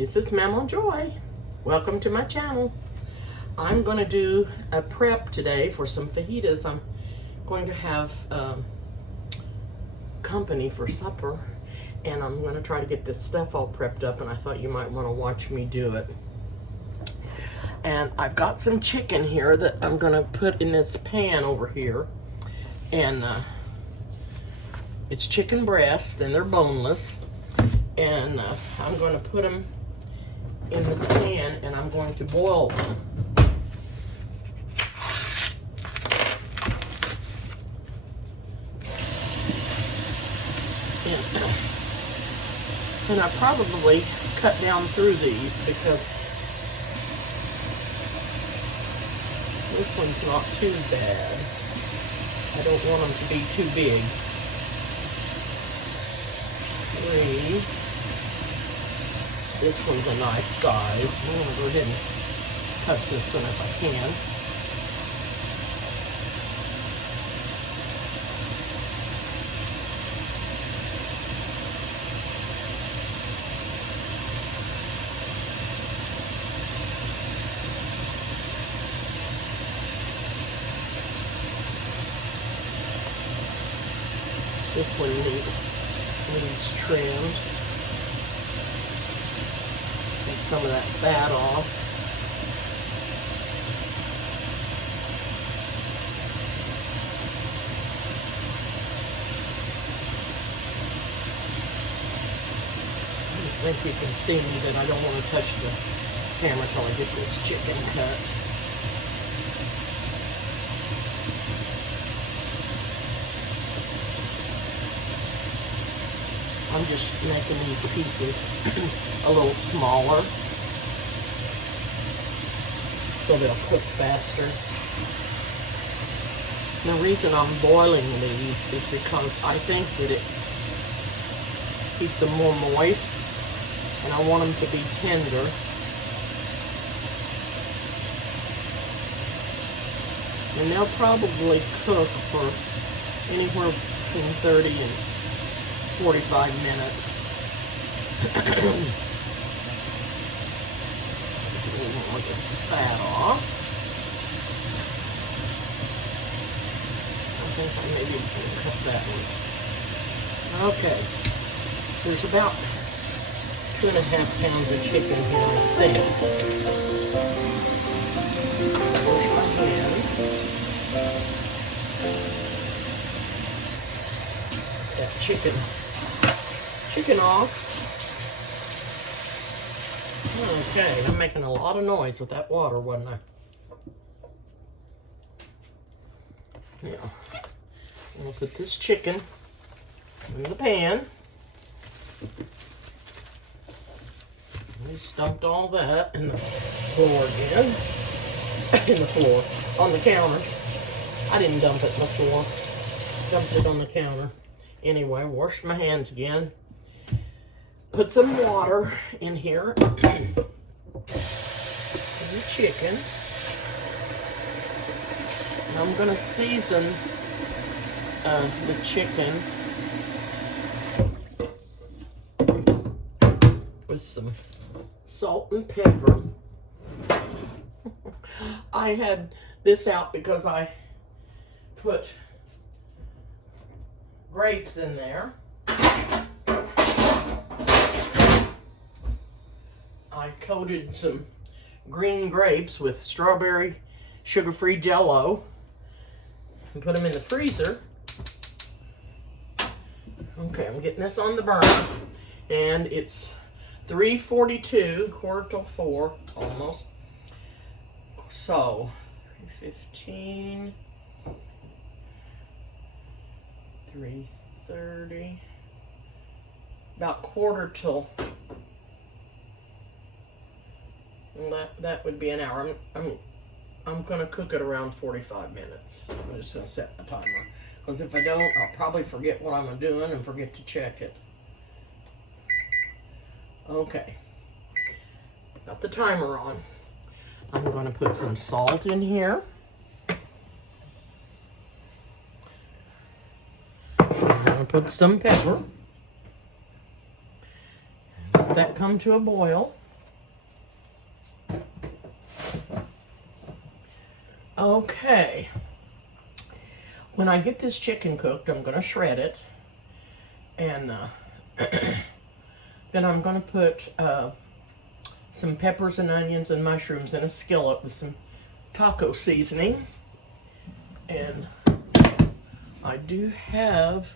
This is Mamaw Joy. Welcome to my channel. I'm going to do a prep today for some fajitas. I'm going to have company for supper, and I'm going to try to get this stuff all prepped up, and I thought you might want to watch me do it. And I've got some chicken here that I'm going to put in this pan over here, and it's chicken breasts, and they're boneless, and I'm going to put them in this pan, and I'm going to boil them. And I probably cut down through these because this one's not too bad. I don't want them to be too big. 3. This one's a nice size. I'm going to go ahead and cut this one if I can. This one needs trimmed. Take some of that fat off. I think you can see me that I don't want to touch the camera till I get this chicken cut. I'm just making these pieces a little smaller so they'll cook faster. And the reason I'm boiling these is because I think that it keeps them more moist, and I want them to be tender. And they'll probably cook for anywhere between 30 and 45 minutes. With this fat off. I think I maybe can cut that one. Okay. There's about 2.5 pounds of chicken here, I think. Wash my hands. That chicken off. Okay, I'm making a lot of noise with that water, wasn't I? Yeah. I'm gonna put this chicken in the pan. We dumped all that in the floor again. In the floor. On the counter. I didn't dump it in the floor. Dumped it on the counter. Anyway, washed my hands again. Put some water in here. The chicken. And I'm going to season the chicken with some salt and pepper. I had this out because I put grapes in there. I coated some green grapes with strawberry sugar-free Jell-O and put them in the freezer. Okay, I'm getting this on the burner, and it's 3:42, quarter till 4, almost. So 3:15, 3:30, about quarter till. That would be an hour. I'm going to cook it around 45 minutes. I'm just going to set the timer. Because if I don't, I'll probably forget what I'm doing and forget to check it. Okay. Got the timer on. I'm going to put some salt in here. I'm going to put some pepper. Let that come to a boil. Okay. When I get this chicken cooked, I'm going to shred it. And then I'm going to put some peppers and onions and mushrooms in a skillet with some taco seasoning. And I do have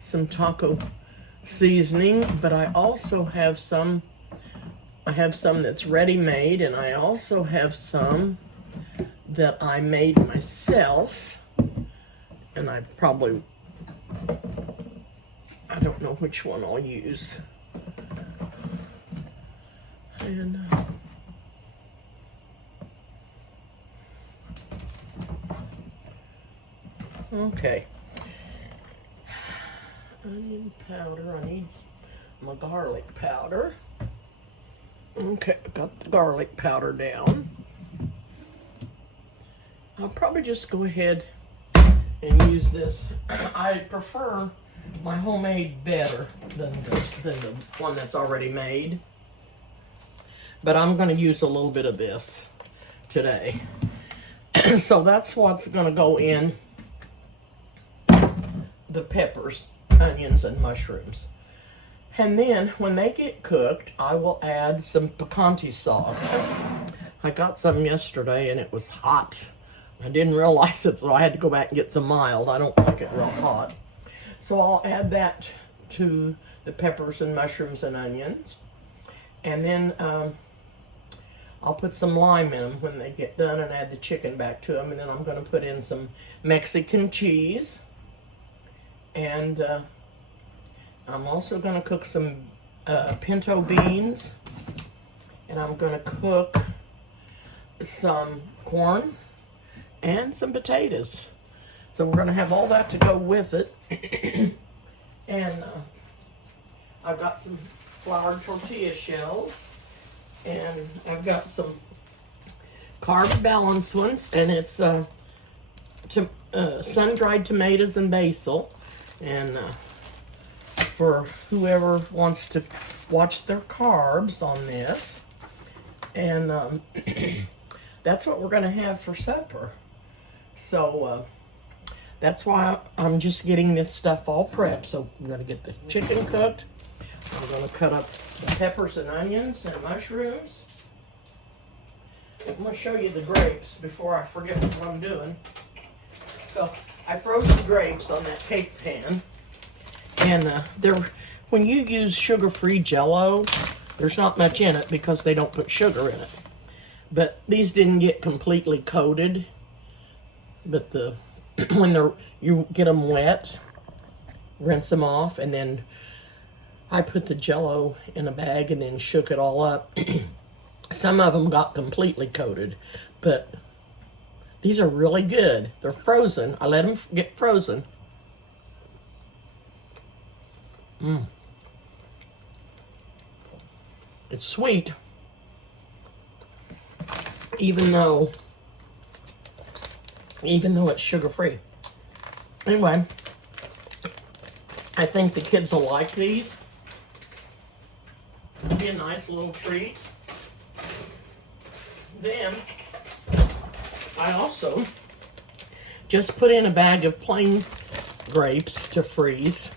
some taco seasoning, but I also have some, that's ready-made, and I also have some that I made myself, and I don't know which one I'll use. And okay. Onion powder. I need my garlic powder. Okay, I got the garlic powder down. I'll probably just go ahead and use this. I prefer my homemade better than the one that's already made. But I'm going to use a little bit of this today. So that's what's going to go in the peppers, onions, and mushrooms. And then when they get cooked, I will add some picante sauce. I got some yesterday and it was hot. I didn't realize it, so I had to go back and get some mild. I don't like it real hot. So I'll add that to the peppers and mushrooms and onions. And then I'll put some lime in them when they get done and add the chicken back to them. And then I'm going to put in some Mexican cheese. And I'm also going to cook some pinto beans. And I'm going to cook some corn and some potatoes. So we're going to have all that to go with it. And I've got some floured tortilla shells. And I've got some carb balanced ones. And it's sun-dried tomatoes and basil. And for whoever wants to watch their carbs on this. And that's what we're going to have for supper. So that's why I'm just getting this stuff all prepped. So we're going to get the chicken cooked. I'm going to cut up the peppers and onions and mushrooms. I'm going to show you the grapes before I forget what I'm doing. So I froze the grapes on that cake pan. And when you use sugar-free Jell-O, there's not much in it because they don't put sugar in it. But these didn't get completely coated. But when you get them wet, rinse them off, and then I put the Jell-O in a bag and then shook it all up. Some of them got completely coated, but these are really good. They're frozen. I let them get frozen. It's sweet, even though it's sugar-free. Anyway, I think the kids will like these. It'll be a nice little treat. Then I also just put in a bag of plain grapes to freeze,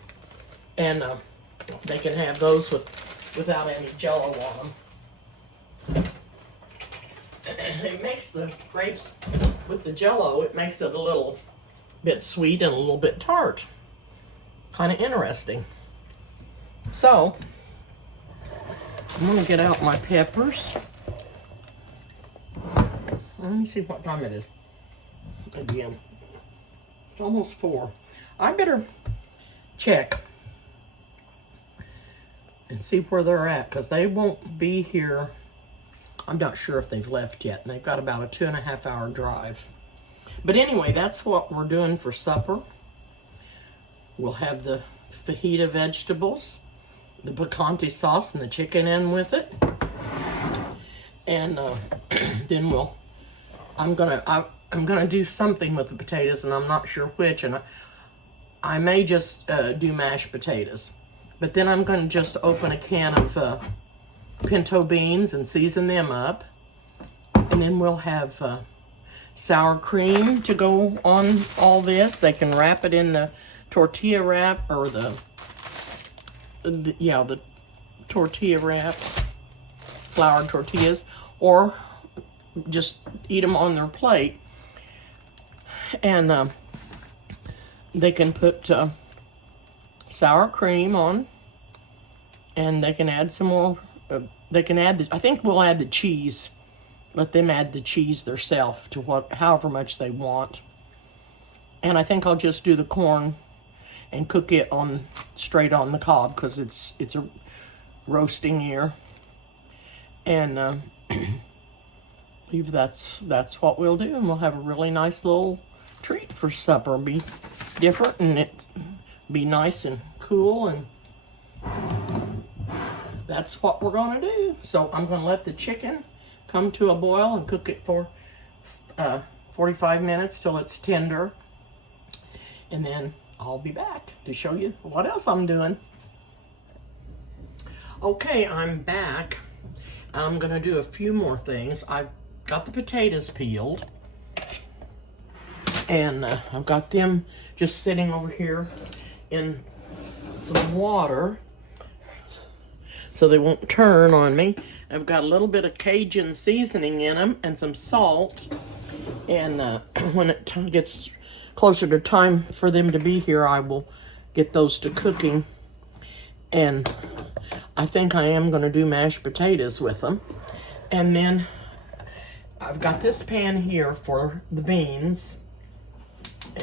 and they can have those without any Jell-O on them. It makes the grapes with the Jell-O, it makes it a little bit sweet and a little bit tart. Kind of interesting. So I'm going to get out my peppers. Let me see what time it is. Again, it's almost 4. I better check and see where they're at, because they won't be here. I'm not sure if they've left yet, and they've got about a 2.5-hour drive. But anyway, that's what we're doing for supper. We'll have the fajita vegetables, the picante sauce, and the chicken in with it. And then I'm gonna do something with the potatoes, and I'm not sure which. And I may just do mashed potatoes. But then I'm going to just open a can of pinto beans and season them up. And then we'll have sour cream to go on all this. They can wrap it in the tortilla wrap, or the tortilla wraps, floured tortillas, or just eat them on their plate. And they can put sour cream on, and they can add some more. They can add I think we'll add the cheese. Let them add the cheese themselves to however much they want. And I think I'll just do the corn and cook it straight on the cob, because it's a roasting here. And I believe that's what we'll do, and we'll have a really nice little treat for supper. It'll be different, and it be nice and cool, and that's what we're going to do. So I'm going to let the chicken come to a boil and cook it for 45 minutes till it's tender, and then I'll be back to show you what else I'm doing. Okay, I'm back. I'm going to do a few more things. I've got the potatoes peeled, and I've got them just sitting over here in some water so they won't turn on me. I've got a little bit of Cajun seasoning in them and some salt, and when it gets closer to time for them to be here, I will get those to cooking. And I think I am going to do mashed potatoes with them. And then I've got this pan here for the beans,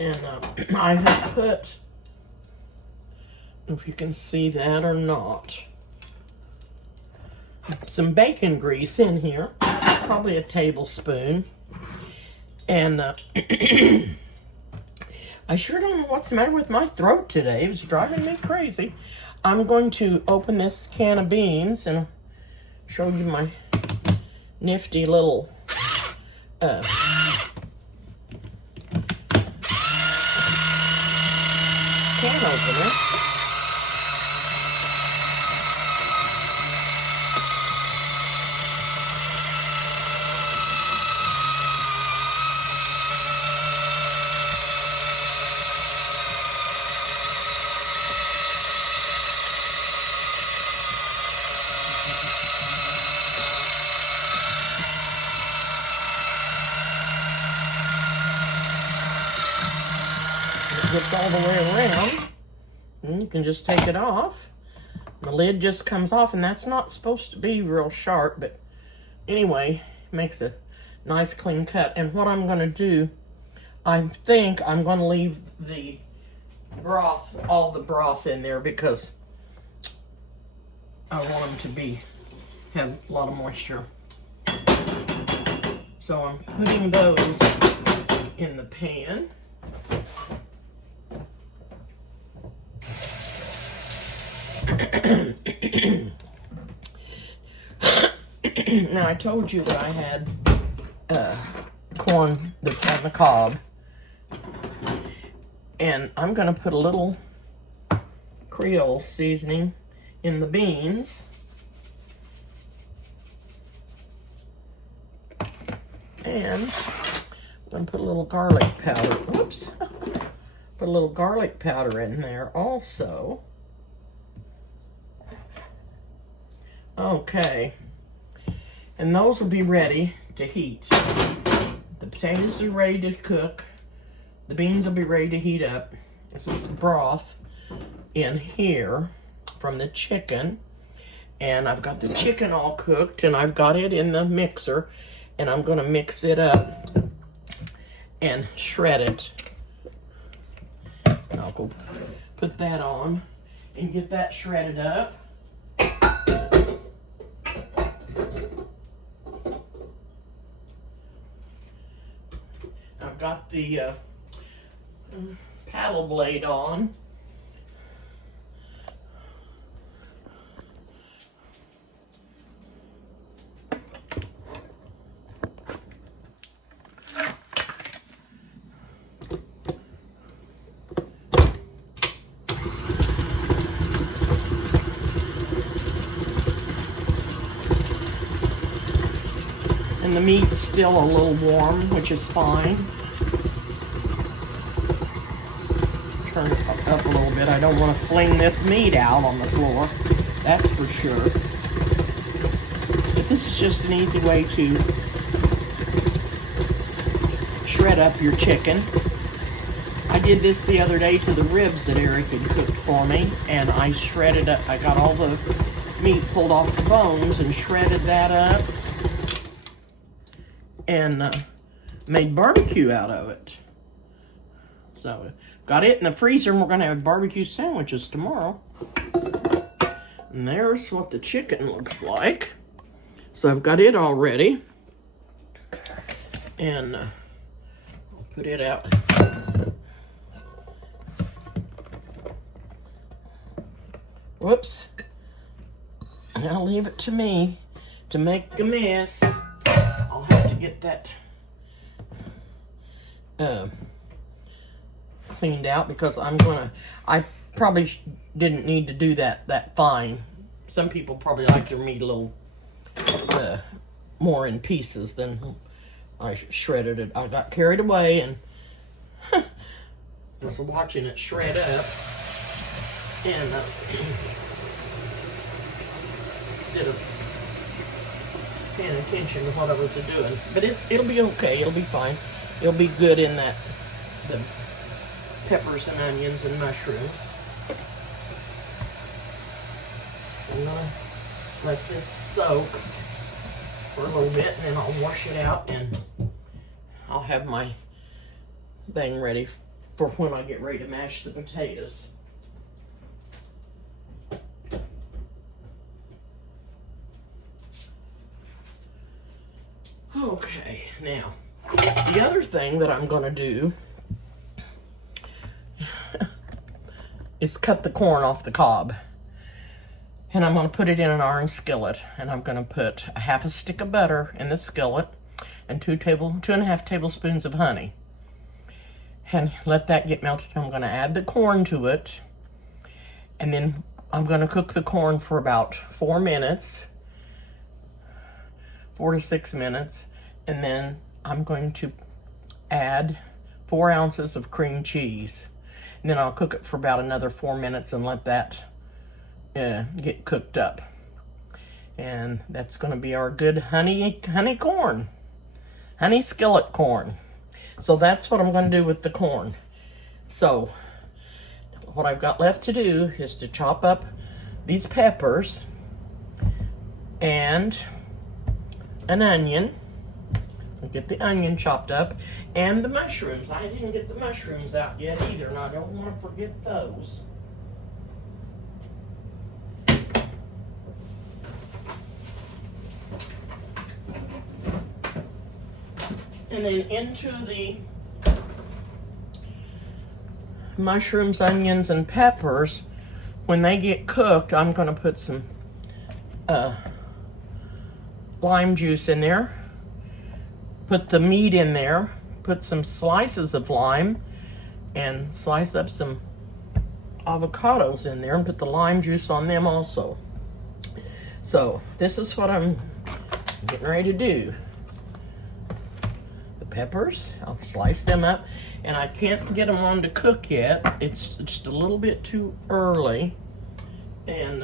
and I have put, if you can see that or not, some bacon grease in here, probably a tablespoon. And I sure don't know what's the matter with my throat today. It was driving me crazy. I'm going to open this can of beans and show you my nifty little can opener. Gets all the way around, and you can just take it off. The lid just comes off, and that's not supposed to be real sharp, but anyway, makes a nice clean cut. And what I'm going to do, I think I'm going to leave the broth, all the broth in there, because I want them to have a lot of moisture. So I'm putting those in the pan. Now, I told you that I had corn that's on the cob, and I'm going to put a little Creole seasoning in the beans, and I'm going to put a little garlic powder. Whoops! Put a little garlic powder in there also. Okay, and those will be ready to heat. The potatoes are ready to cook. The beans will be ready to heat up. This is broth in here from the chicken. And I've got the chicken all cooked, and I've got it in the mixer. And I'm going to mix it up and shred it. And I'll go put that on and get that shredded up. I've got the paddle blade on. And the meat is still a little warm, which is fine. Turn it up a little bit. I don't want to fling this meat out on the floor, that's for sure. But this is just an easy way to shred up your chicken. I did this the other day to the ribs that Eric had cooked for me, and I shredded up. I got all the meat pulled off the bones and shredded that up and made barbecue out of it. So got it in the freezer, and we're gonna have barbecue sandwiches tomorrow. And there's what the chicken looks like. So I've got it all ready, and I'll put it out. Whoops. Now leave it to me to make a mess. I'll have to get that cleaned out because I probably didn't need to do that fine. Some people probably like their meat a little more in pieces than I shredded it. I got carried away and was watching it shred up. And instead of paying attention to what I was doing, but it'll be okay. It'll be fine. It'll be good in the peppers and onions and mushrooms. I'm gonna let this soak for a little bit, and then I'll wash it out, and I'll have my thing ready for when I get ready to mash the potatoes. Okay, now, the other thing that I'm going to do is cut the corn off the cob. And I'm going to put it in an iron skillet. And I'm going to put a half a stick of butter in the skillet and 2.5 tablespoons of honey. And let that get melted. I'm going to add the corn to it. And then I'm going to cook the corn for about 4 minutes. 4 to 6 minutes, and then I'm going to add 4 ounces of cream cheese. And then I'll cook it for about another 4 minutes and let that get cooked up. And that's going to be our good honey corn, honey skillet corn. So that's what I'm going to do with the corn. So what I've got left to do is to chop up these peppers and an onion. I'll get the onion chopped up, and the mushrooms. I didn't get the mushrooms out yet either, and I don't want to forget those. And then into the mushrooms, onions, and peppers, when they get cooked, I'm going to put some lime juice in there, put the meat in there, put some slices of lime, and slice up some avocados in there and put the lime juice on them also. So this is what I'm getting ready to do. The peppers, I'll slice them up, and I can't get them on to cook yet. It's just a little bit too early, and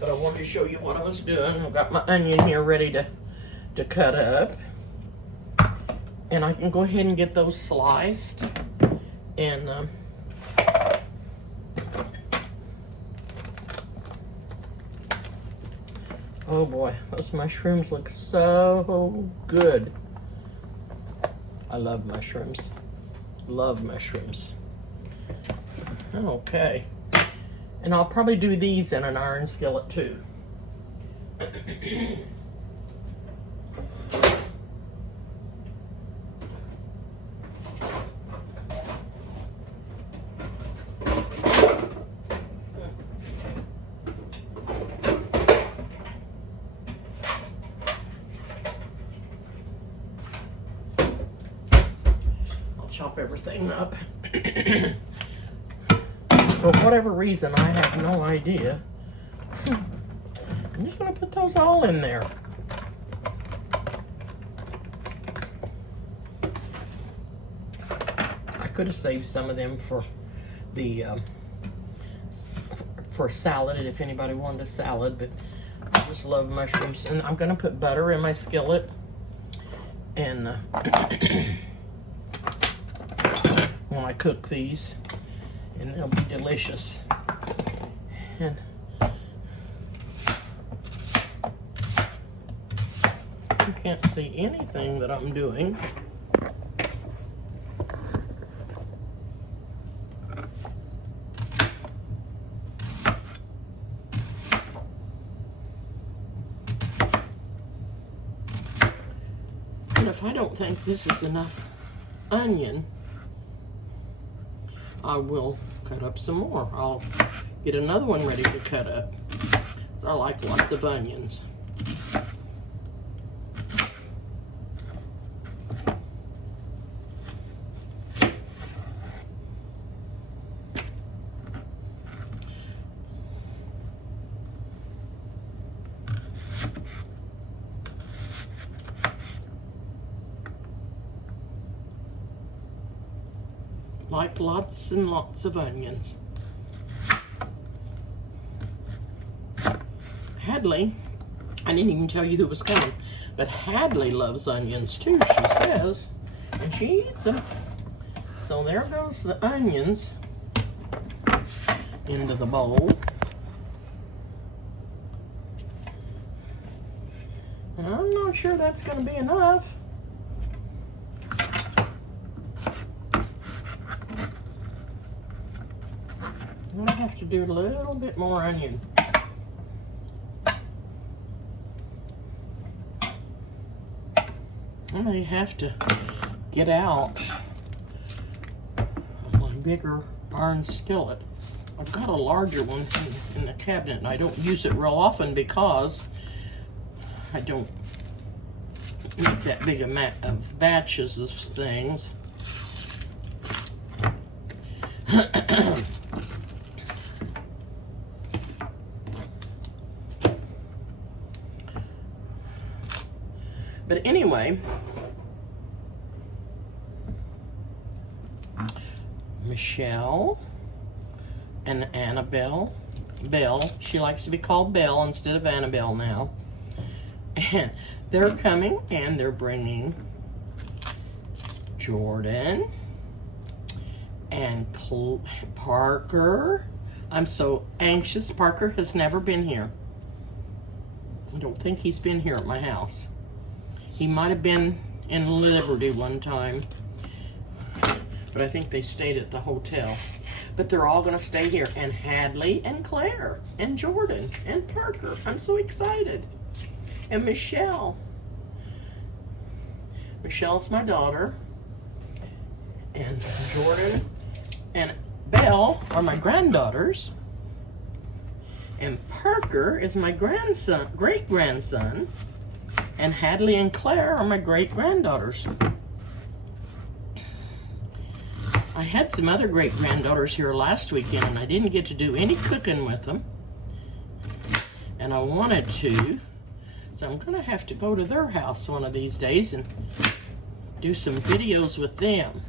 but I wanted to show you what I was doing. I've got my onion here ready to cut up. And I can go ahead and get those sliced. And oh boy, those mushrooms look so good. I love mushrooms. Love mushrooms. Okay. And I'll probably do these in an iron skillet too. I'll chop everything up. For whatever reason, I have no idea. I'm just going to put those all in there. could have saved some of them for the for salad, if anybody wanted a salad, but I just love mushrooms. And I'm gonna put butter in my skillet, and when I cook these, and they'll be delicious. And you can't see anything that I'm doing. And if I don't think this is enough onion, I will cut up some more. I'll get another one ready to cut up. So I like lots of onions. Like lots and lots of onions. Hadley, I didn't even tell you who was coming, but Hadley loves onions too, she says, and she eats them. So there goes the onions into the bowl. And I'm not sure that's going to be enough. I have to do a little bit more onion. I may have to get out my bigger iron skillet. I've got a larger one in the cabinet, and I don't use it real often because I don't make that big of batches of things. But anyway, Michelle and Annabelle, Belle, she likes to be called Belle instead of Annabelle now. And they're coming, and they're bringing Jordan and Parker. I'm so anxious. Parker has never been here. I don't think he's been here at my house. He might have been in Liberty one time, but I think they stayed at the hotel. But they're all gonna stay here. And Hadley and Claire and Jordan and Parker. I'm so excited. And Michelle. Michelle's my daughter. And Jordan and Belle are my granddaughters. And Parker is my grandson, great-grandson. And Hadley and Claire are my great-granddaughters. I had some other great-granddaughters here last weekend, and I didn't get to do any cooking with them. And I wanted to, so I'm going to have to go to their house one of these days and do some videos with them.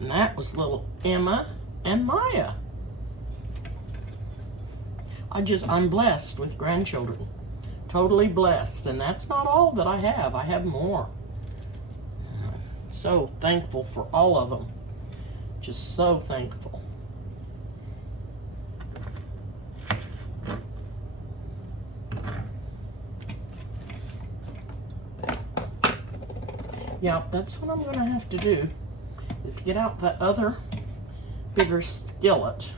And that was little Emma and Maya. I'm blessed with grandchildren. Totally blessed, and that's not all that I have. I have more. So thankful for all of them. Just so thankful. Yeah, that's what I'm going to have to do, is get out that other bigger skillet.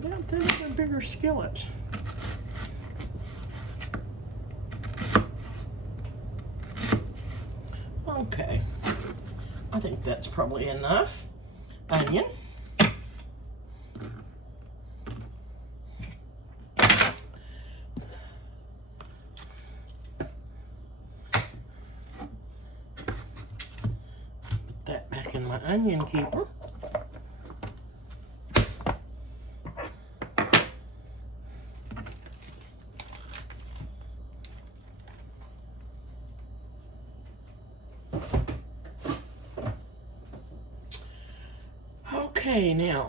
Get out that other bigger skillet. Okay, I think that's probably enough onion. Put that back in my onion keeper. Okay, now.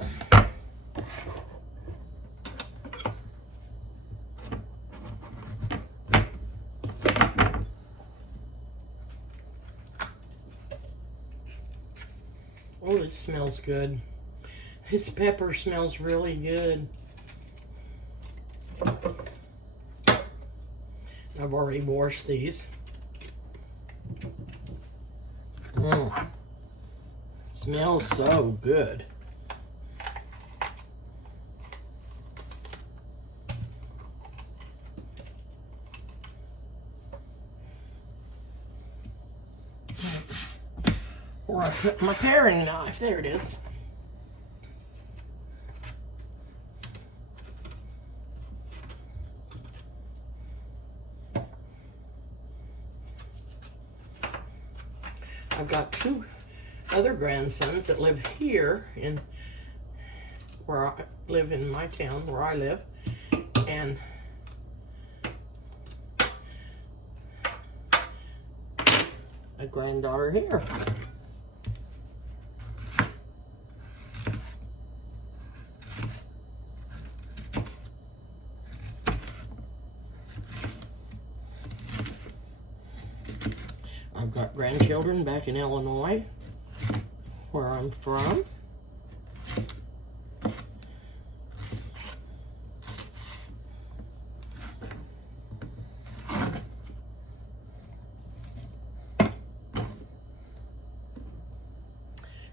Oh, it smells good. This pepper smells really good. I've already washed these. Smells so good. Where I put my paring knife. There it is. I've got two other grandsons that live here in where I live in my town where I live, and a granddaughter here. I've got grandchildren back in Illinois, where I'm from.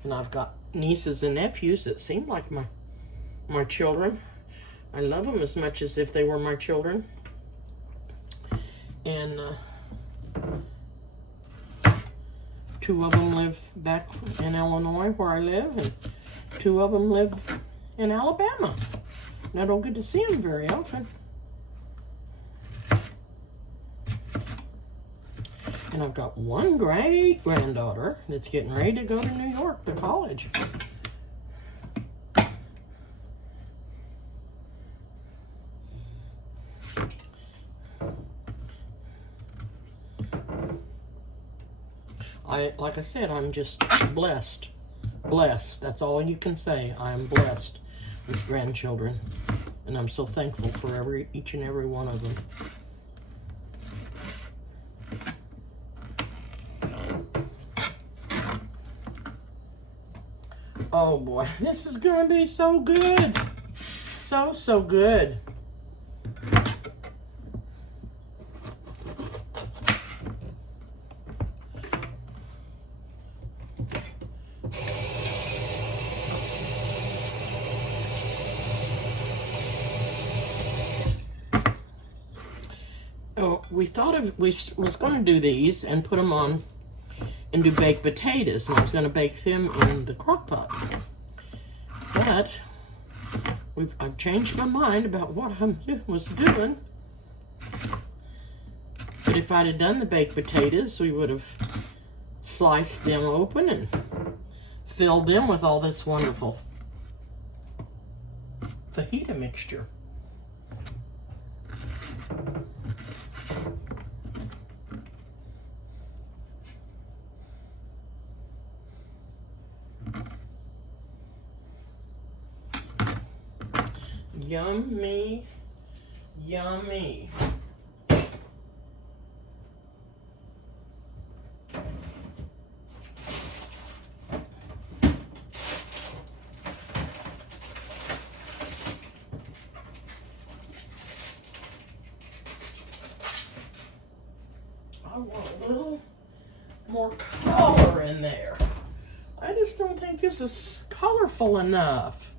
And I've got nieces and nephews that seem like my children. I love them as much as if they were my children. And two of them live back in Illinois where I live, and two of them live in Alabama. And I don't get to see them very often. And I've got one great granddaughter that's getting ready to go to New York to college. Like I said, I'm just blessed. Blessed. That's all you can say. I am blessed with grandchildren. And I'm so thankful for each and every one of them. Oh boy, this is gonna be so good. So good. Oh, we was going to do these and put them on and do baked potatoes, and I was going to bake them in the crock pot. But I've changed my mind about what I was doing. But if I'd have done the baked potatoes, we would have sliced them open and filled them with all this wonderful fajita mixture. Yummy, yummy. I want a little more color in there. I just don't think this is colorful enough.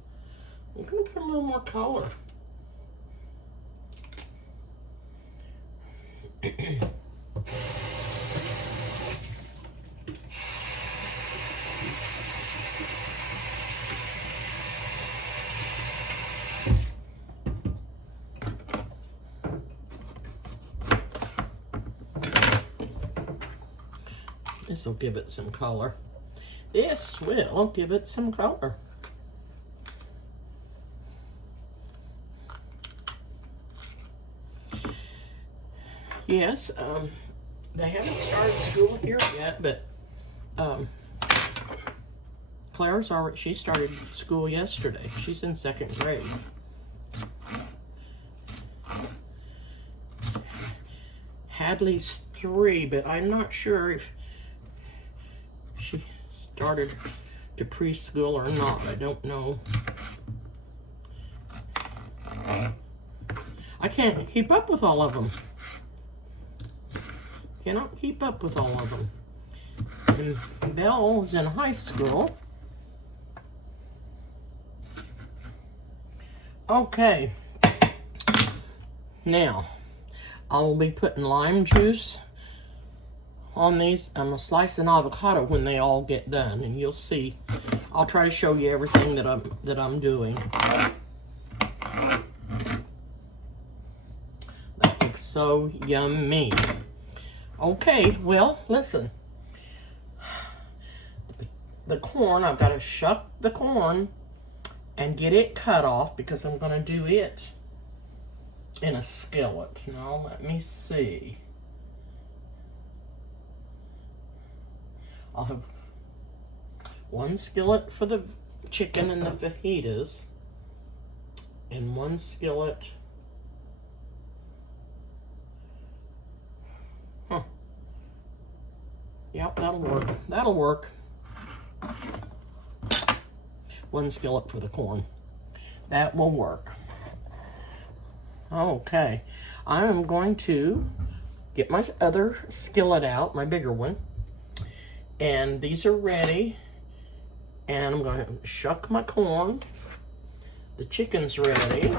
I'm going to put a little more color. This will give it some color. This will give it some color. Yes, they haven't started school here yet, but Claire's already, she started school yesterday. She's in 2nd grade. Hadley's 3, but I'm not sure if she started to preschool or not. I don't know. I can't keep up with all of them. Cannot keep up with all of them. And Belle's in high school. Okay. Now, I will be putting lime juice on these. I'm gonna slice an avocado when they all get done, and you'll see. I'll try to show you everything that I'm doing. That looks so yummy. Okay, well, listen. The corn, I've got to shuck the corn and get it cut off because I'm going to do it in a skillet. Now, let me see. I'll have 1 skillet for the chicken and the fajitas, and 1 skillet. Yep, that'll work. That'll work. 1 skillet for the corn. That will work. Okay. I am going to get my other skillet out, my bigger one. And these are ready. And I'm going to shuck my corn. The chicken's ready.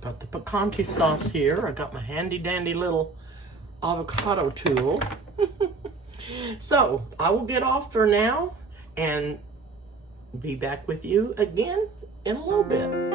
Got the picante sauce here. I got my handy dandy little avocado tool. So I will get off for now and be back with you again in a little bit.